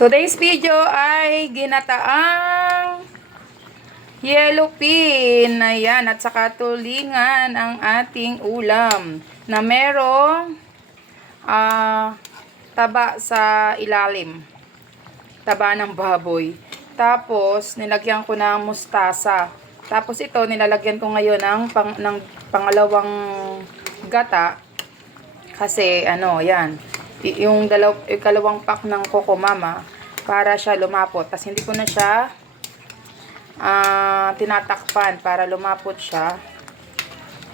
Today's video ay ginataang yellow pin. Ayan, at saka tulingan ang ating ulam na merong taba sa ilalim. Taba ng baboy. Tapos, nilagyan ko ng mustasa. Tapos ito, nilalagyan ko ngayon ng pangalawang gata. Kasi, yan. Yung ikalawang pack ng Coco Mama para siya lumapot. Tapos hindi ko na siya tinatakpan para lumapot siya.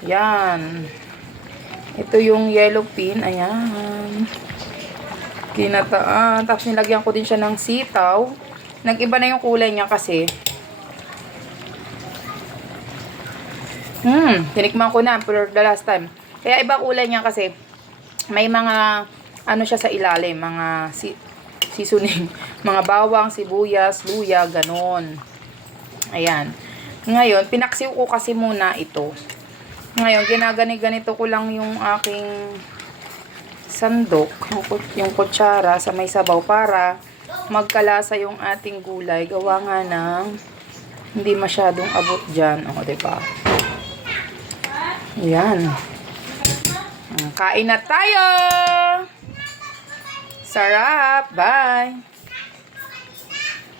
Yan. Ito yung yellow pin. Ayan. Ginataan. Tapos nilagyan ko din siya ng sitaw. Nag-iba na yung kulay niya kasi. Tinikman ko na for the last time. Kaya iba kulay niya kasi may mga siya sa ilalim, mga seasoning, mga bawang, sibuyas, luya, ganon. Ayan. Ngayon, pinaksiw ko kasi muna ito. Ngayon, ginagani-ganito ko lang yung aking sandok, yung kutsara sa may sabaw para magkalasa yung ating gulay. Gawa nga ng hindi masyadong abot dyan. O, diba? Ayan. Kain na tayo! Sarap! Bye!